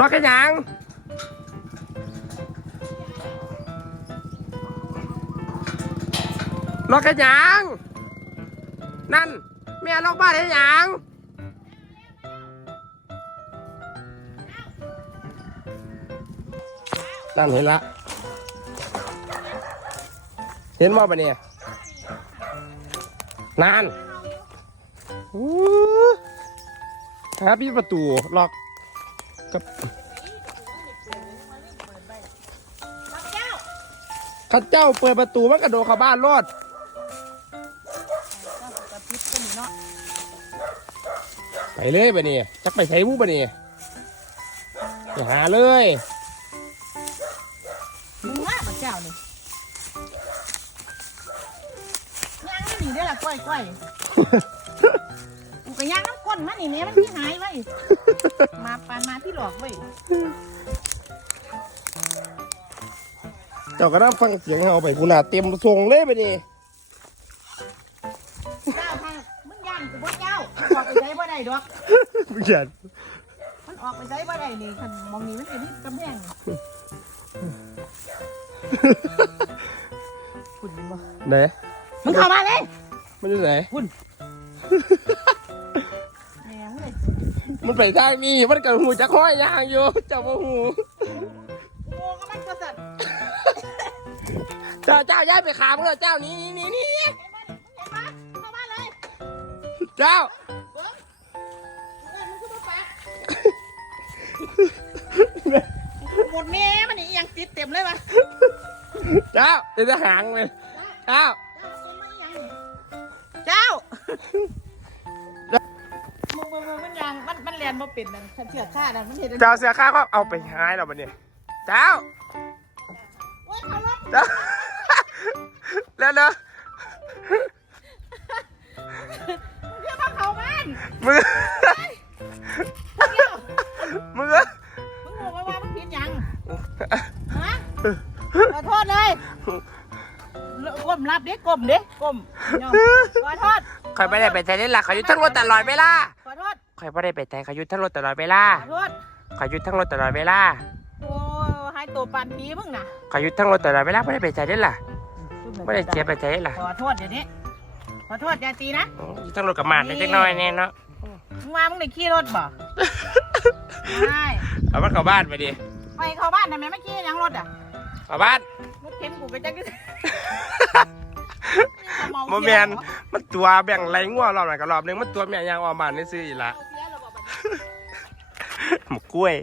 ล็อกกันยัง ล็อกกันยัง นั่นแม่ล็อกบ้านให้ยังนั่นเห็นละ เห็นว่าปะเนี่ยนานอู้หาพี่ประตูล็อกกับ ข้าเจ้าเปิดประตูมันกระโดดเข้าบ้านรอดไปเลยปะเนี่ยจักไปใช้มูปะเนี่ยอย่าหาเลยมึงว่าพระเจ้านี่ย่างนี่ได้อละก้อยก้อยกูก็ย่างน้ำก้นมานี่แม่มันที่หายไว้มาปานมาที่หลอกไว้ เจ้าก็นั่งฟังเสียงเอาไปกูน่าเต็มทรงเลยไปดิเจ้าทางมึงย่างกูบ่เจ้าออกไปใช้บ่ได้ดอกมึงอย่ามันออกไปใช้บ่ได้นี่คันมองนี่มันเป็นที่กำแพงนี่คุณบ่ไหนมึงเข้ามาเลยมันอยู่ไหนแหมมึงเลยมันไปทางนี้มันกับหูจักห้อยยางอยู่เจ้าบ่หู จ้าเจ้าย้ายไปขามึงเลยเจ้านี้นี่นี่นี่เห็นไหมเห็นไหมเข้ามาเลยเจ้าเบิ้งเงินมึงคือบ่ปากหมดแม่มันนี่ยังติดเต็มเลยวะเจ้าเดี๋ยวจะหางเลยเจ้า เจ้ามึงมึงมึงมันยังมันมันเรียนมาเป็นนั่นฉันเชื่อข้านั่นมันเห็นเจ้าเสียค่าก็เอาไปหายเราบัดนี้เจ้าโอ้ยเขาลบเจ้า แล้วเนอะเพื่อมาเขาบ้านมึงเดี๋ยวมึงเอ้ยมึงบอกว่าว่ามึงผิดยังฮะขอโทษเลยก้มรับเด็กก้มเด็กก้มยอมขอโทษใครไม่ได้ไปใช้เล่นหลักเขายุดทั้งรถตลอดเวลาขอโทษใครไม่ได้ไปใช้เขายุดทั้งรถตลอดเวลาขอโทษเขายุดทั้งรถตลอดเวลาโอ้ยให้ตัวปันผีมึงน่ะเขายุดทั้งรถตลอดเวลาไม่ได้ไปใช้เล่นล่ะ ไม่ได้เจ็บไปใช้เล่นล่ะขอโทษเดี๋ยวนี้ ขอโทษอย่าตีนะอ๋อยุดทั้งรถกับหมาดได้จักหน้อยแน่เนาะมึงมามึงได้ขี่รถบ่ไม่เอามันเข้าบ้านไปดิไปเข้าบ้านทำไมไม่ขี่ยังรถอะเข้าบ้านรถเข็นกูไปจังโมแมนมันตัวแบ่งไรง่วรอบหน่อยกับรอบหนึงมันตัวแม่ยางออกบ้านนี่ซื้ออีกละเอาเสียแล้วบ่บัดนี้หมกกล้วย